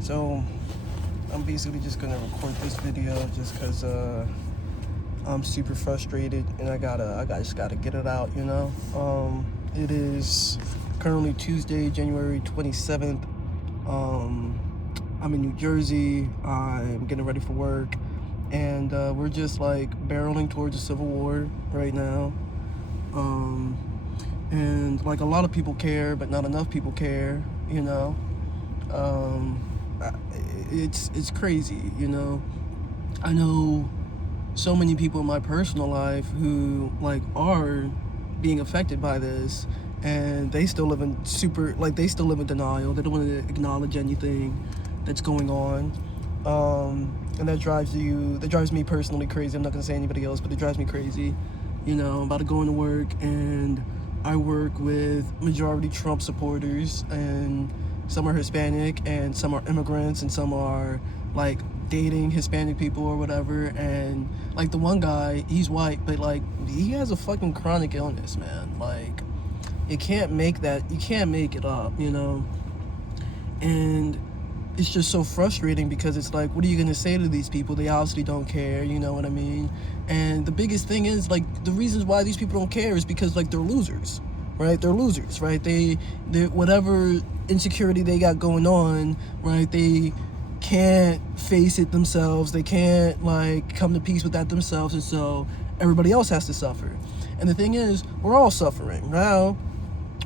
So I'm basically just gonna record this video just because I'm super frustrated and I just gotta get it out, you know. It is currently Tuesday, January 27th. I'm in New Jersey. I'm getting ready for work, and we're just like barreling towards a civil war right now. And like a lot of people care, but not enough people care, you know. It's crazy, you know. I know so many people in my personal life who like are being affected by this, and they still live in denial. They don't want to acknowledge anything that's going on. And that drives me personally crazy. I'm not gonna say anybody else, but it drives me crazy. You know, I'm about to go into work, and I work with majority Trump supporters, and some are Hispanic, and some are immigrants, and some are like dating Hispanic people or whatever. And like the one guy, he's white, but like he has a fucking chronic illness, man. Like you can't make it up, you know. And it's just so frustrating because it's like, what are you gonna say to these people? They obviously don't care, you know what I mean? And the biggest thing is like the reasons why these people don't care is because like they're losers, right? They're losers, right? They whatever insecurity they got going on, right? They can't face it themselves. They can't like come to peace with that themselves, and so everybody else has to suffer. And the thing is, we're all suffering now.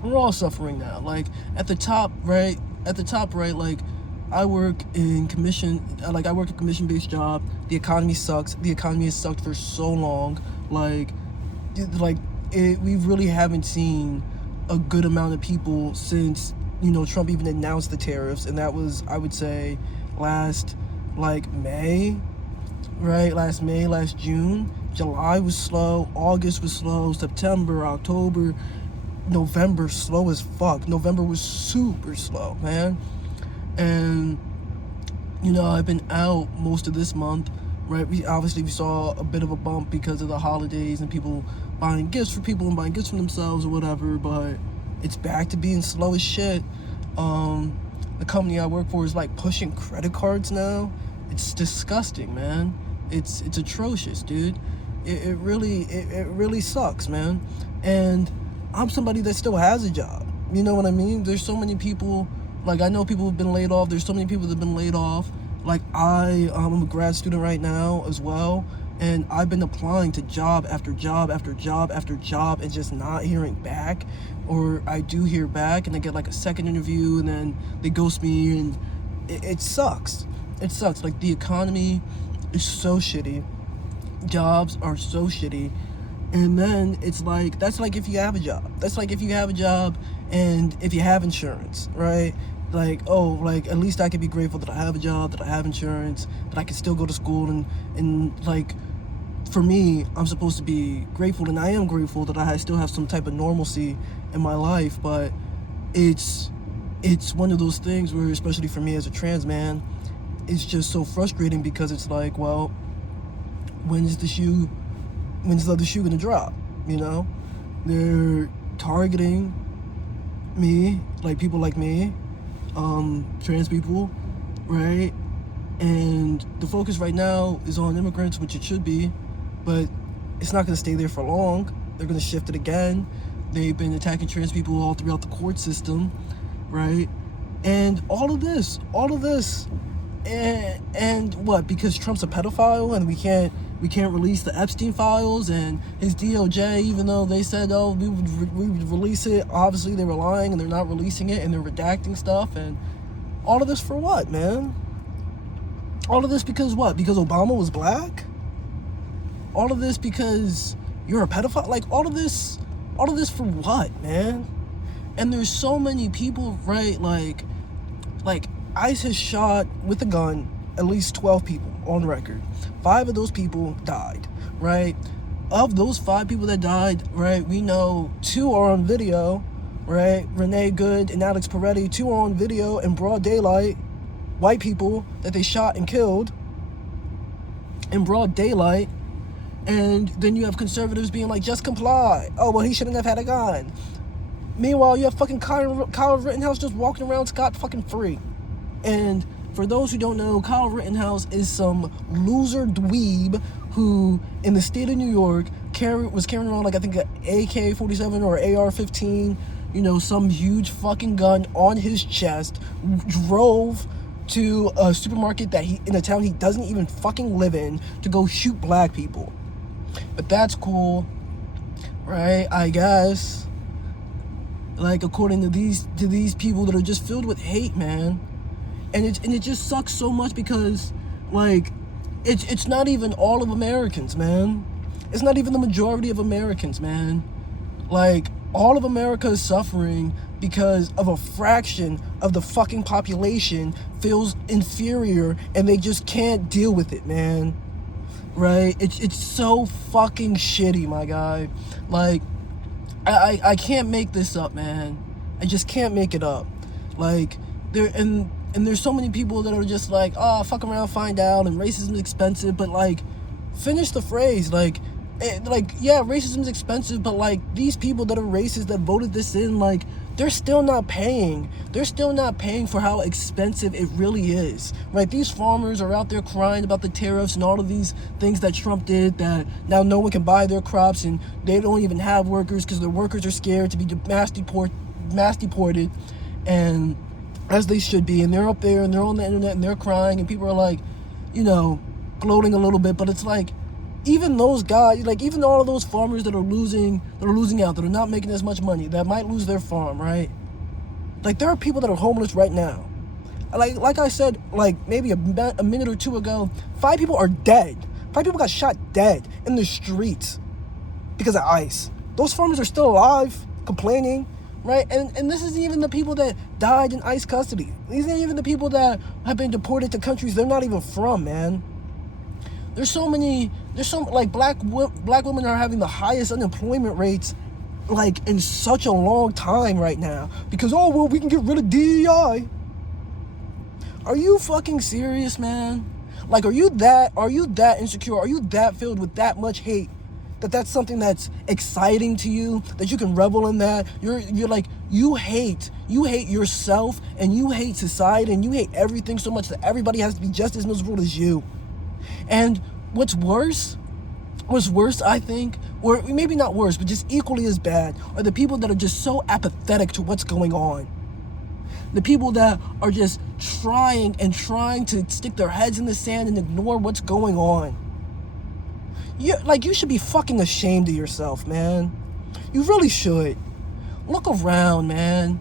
We're all suffering now. Like at the top, right? Like I work in commission, I work a commission-based job. The economy sucks. The economy has sucked for so long. We really haven't seen a good amount of people since, you know, Trump even announced the tariffs, and that was, I would say, last May, right? Last June. July was slow. August was slow. September, October, November, slow as fuck. November was super slow, man. And, you know, I've been out most of this month, right? We saw a bit of a bump because of the holidays and people buying gifts for people and buying gifts for themselves or whatever, but it's back to being slow as shit. The company I work for is like pushing credit cards now. It's disgusting, man. It's atrocious, dude. It really sucks, man. And I'm somebody that still has a job. You know what I mean? There's so many people. Like, I know people have been laid off. There's so many people that have been laid off. Like, I'm a grad student right now as well, and I've been applying to job after job after job after job and just not hearing back. Or I do hear back, and I get, like, a second interview, and then they ghost me, and it sucks. It sucks. Like, the economy is so shitty. Jobs are so shitty. And then it's like, that's like if you have a job. That's like if you have a job and if you have insurance, right? Like, oh, like, at least I can be grateful that I have a job, that I have insurance, that I can still go to school. And like, for me, I'm supposed to be grateful, and I am grateful that I still have some type of normalcy in my life. But it's one of those things where, especially for me as a trans man, it's just so frustrating because it's like, well, when's the other shoe gonna drop? You know, they're targeting me, like people like me, trans people, right? And the focus right now is on immigrants, which it should be, but it's not gonna stay there for long. They're gonna shift it again. They've been attacking trans people all throughout the court system, right? And all of this, and what? Because Trump's a pedophile, and we can't release the Epstein files and his DOJ, even though they said, oh, we would release it. Obviously, they were lying, and they're not releasing it, and they're redacting stuff. And all of this for what, man? All of this because what? Because Obama was black? All of this because you're a pedophile? Like, all of this for what, man? And there's so many people, right? Like ICE has shot with a gun at least 12 people on record. 5 of those people died, right? Of those 5 people that died, right, we know 2 are on video, right? Renee Good and Alex Peretti, 2 are on video in broad daylight. White people that they shot and killed in broad daylight. And then you have conservatives being like, just comply. Oh, well, he shouldn't have had a gun. Meanwhile, you have fucking Kyle Rittenhouse just walking around scot fucking free. And for those who don't know, Kyle Rittenhouse is some loser dweeb who, in the state of New York, was carrying around, like, I think, an AK-47 or AR-15, you know, some huge fucking gun on his chest, drove to a supermarket in a town he doesn't even fucking live in to go shoot black people. But that's cool, right? I guess. Like, according to these people that are just filled with hate, man. And it just sucks so much because, like, it's not even all of Americans, man. It's not even the majority of Americans, man. Like, all of America is suffering because of a fraction of the fucking population feels inferior and they just can't deal with it, man. Right? It's so fucking shitty, my guy. Like, I can't make this up, man. I just can't make it up. Like, there's so many people that are just like, oh, fuck around, find out, and racism is expensive, but, like, finish the phrase. Like, yeah, racism is expensive, but, like, these people that are racist that voted this in, like, they're still not paying. They're still not paying for how expensive it really is, right? These farmers are out there crying about the tariffs and all of these things that Trump did, that now no one can buy their crops and they don't even have workers because their workers are scared to be mass deported, and as they should be. And they're up there and they're on the internet and they're crying and people are like, you know, gloating a little bit, but it's like, even those guys, like, even all of those farmers that are losing out, that are not making as much money, that might lose their farm, right? Like, there are people that are homeless right now. Like I said, like, maybe a minute or two ago, 5 people are dead. 5 people got shot dead in the streets because of ICE. Those farmers are still alive, complaining, right? And this isn't even the people that died in ICE custody. These aren't even the people that have been deported to countries they're not even from, man. Like, black women are having the highest unemployment rates, like, in such a long time right now because, oh, well, we can get rid of DEI. Are you fucking serious, man? Like, are you that insecure? Are you that filled with that much hate that's something that's exciting to you, that you can revel in that? You're like, you hate yourself and you hate society and you hate everything so much that everybody has to be just as miserable as you. And what's worse, I think, or maybe not worse, but just equally as bad, are the people that are just so apathetic to what's going on. The people that are just trying to stick their heads in the sand and ignore what's going on. You should be fucking ashamed of yourself, man. You really should. Look around, man.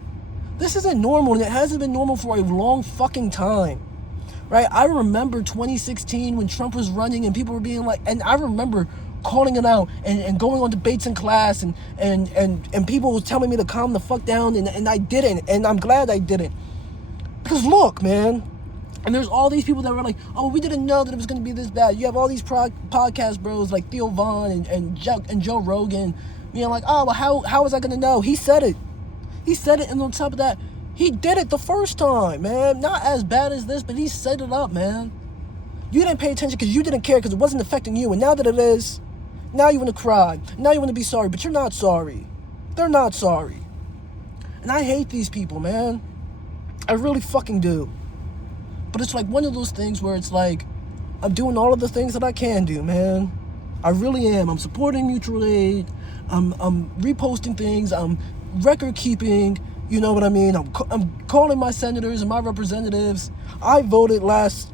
This isn't normal, and it hasn't been normal for a long fucking time. Right? I remember 2016 when Trump was running and people were being like, and I remember calling it out and going on debates in class and people were telling me to calm the fuck down, and I didn't, and I'm glad I didn't. Because look, man, and there's all these people that were like, oh, we didn't know that it was going to be this bad. You have all these podcast bros like Theo Vaughn and Joe Rogan being like, oh, well, how was I going to know? He said it, and on top of that, he did it the first time, man. Not as bad as this, but he set it up, man. You didn't pay attention because you didn't care because it wasn't affecting you. And now that it is, now you want to cry. Now you want to be sorry, but you're not sorry. They're not sorry. And I hate these people, man. I really fucking do. But it's like one of those things where it's like, I'm doing all of the things that I can do, man. I really am. I'm supporting mutual aid. I'm reposting things. I'm record keeping. You know what I mean? I'm calling my senators and my representatives. I voted last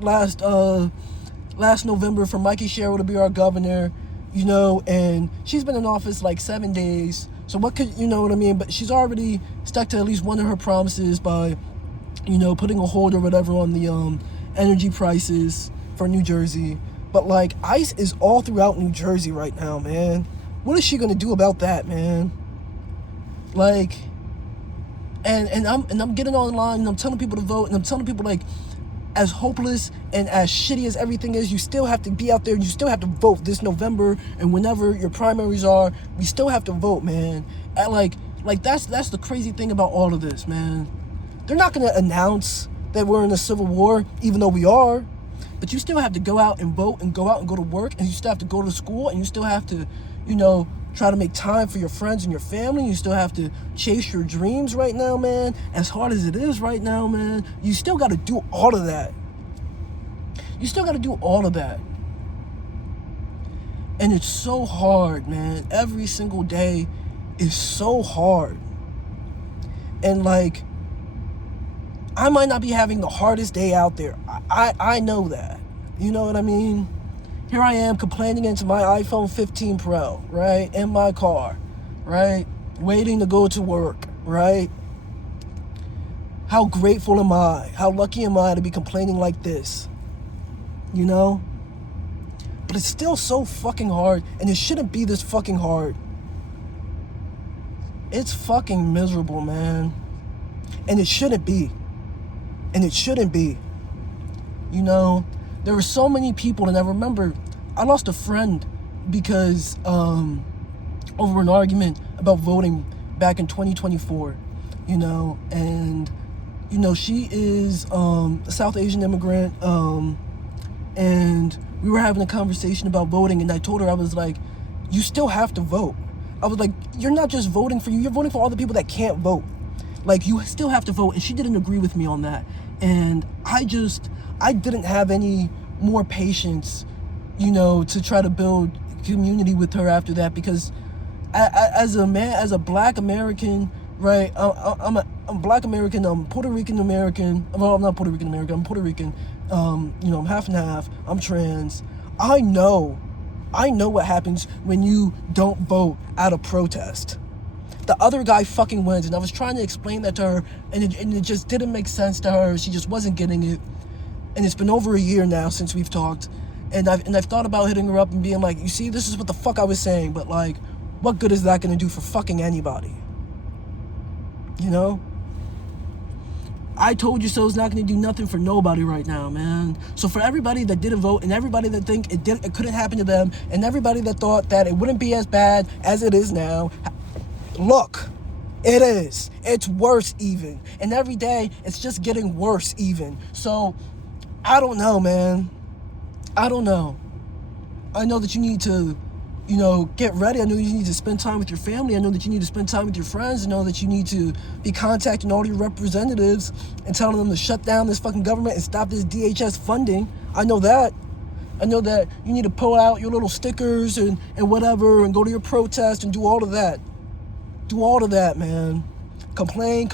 November for Mikey Sherrill to be our governor, you know, and she's been in office like 7 days. So what could, you know what I mean? But she's already stuck to at least one of her promises by, you know, putting a hold or whatever on the energy prices for New Jersey. But like, ICE is all throughout New Jersey right now, man. What is she gonna do about that, man? Like, and I'm getting online and I'm telling people to vote and I'm telling people, like, as hopeless and as shitty as everything is, you still have to be out there and you still have to vote this November and whenever your primaries are, we still have to vote, man. And like that's the crazy thing about all of this, man. They're not gonna announce that we're in a civil war, even though we are, but you still have to go out and vote and go out and go to work, and you still have to go to school, and you still have to, you know, try to make time for your friends and your family. You still have to chase your dreams right now, man. As hard as it is right now, man, you still got to do all of that. You still got to do all of that. And it's so hard, man. Every single day is so hard. And like, I might not be having the hardest day out there. I know that. You know what I mean? Here I am complaining into my iPhone 15 Pro, right? In my car, right? Waiting to go to work, right? How grateful am I? How lucky am I to be complaining like this? You know? But it's still so fucking hard, and it shouldn't be this fucking hard. It's fucking miserable, man. And it shouldn't be. And it shouldn't be. You know, there were so many people, and I remember I lost a friend because over an argument about voting back in 2024, you know, and, you know, she is a South Asian immigrant, and we were having a conversation about voting, and I told her, I was like, you still have to vote. I was like, you're not just voting for you, you're voting for all the people that can't vote. Like, you still have to vote. And she didn't agree with me on that. And I didn't have any more patience, you know, to try to build community with her after that, because as a black American, right, I'm black American, I'm Puerto Rican American, well, I'm not Puerto Rican American, I'm Puerto Rican, you know, I'm half and half, I'm trans. I know what happens when you don't vote out of protest. The other guy fucking wins, and I was trying to explain that to her, and it just didn't make sense to her. She just wasn't getting it, and it's been over a year now since we've talked, and I've thought about hitting her up and being like, you see, this is what the fuck I was saying, but like, what good is that gonna do for fucking anybody? You know? I told you so. It's not going to do nothing for nobody right now, man. So for everybody that didn't vote, and everybody that think it couldn't happen to them, and everybody that thought that it wouldn't be as bad as it is now, look, it is. It's worse even. And every day, it's just getting worse even. So, I don't know, man. I don't know. I know that you need to, you know, get ready. I know you need to spend time with your family. I know that you need to spend time with your friends. I know that you need to be contacting all your representatives and telling them to shut down this fucking government and stop this DHS funding. I know that. I know that you need to pull out your little stickers and whatever and go to your protest and do all of that. Do all of that, man. Complain,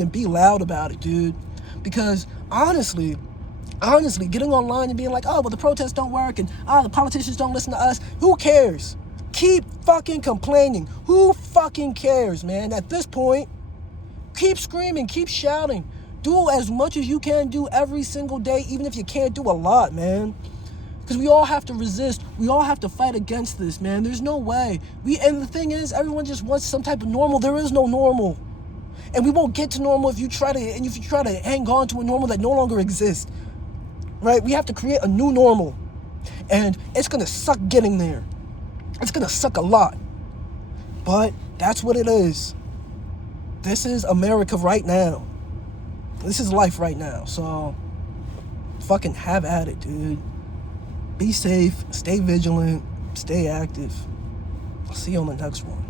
and be loud about it, dude. Because honestly, getting online and being like, oh, well, the protests don't work, and the politicians don't listen to us. Who cares? Keep fucking complaining. Who fucking cares, man? At this point, keep screaming, keep shouting. Do as much as you can do every single day, even if you can't do a lot, man. Because we all have to resist. We all have to fight against this, man. There's no way. And the thing is, everyone just wants some type of normal. There is no normal. And we won't get to normal if you try to hang on to a normal that no longer exists. Right? We have to create a new normal. And it's going to suck getting there. It's going to suck a lot. But that's what it is. This is America right now. This is life right now. So, fucking have at it, dude. Be safe, stay vigilant, stay active. I'll see you on the next one.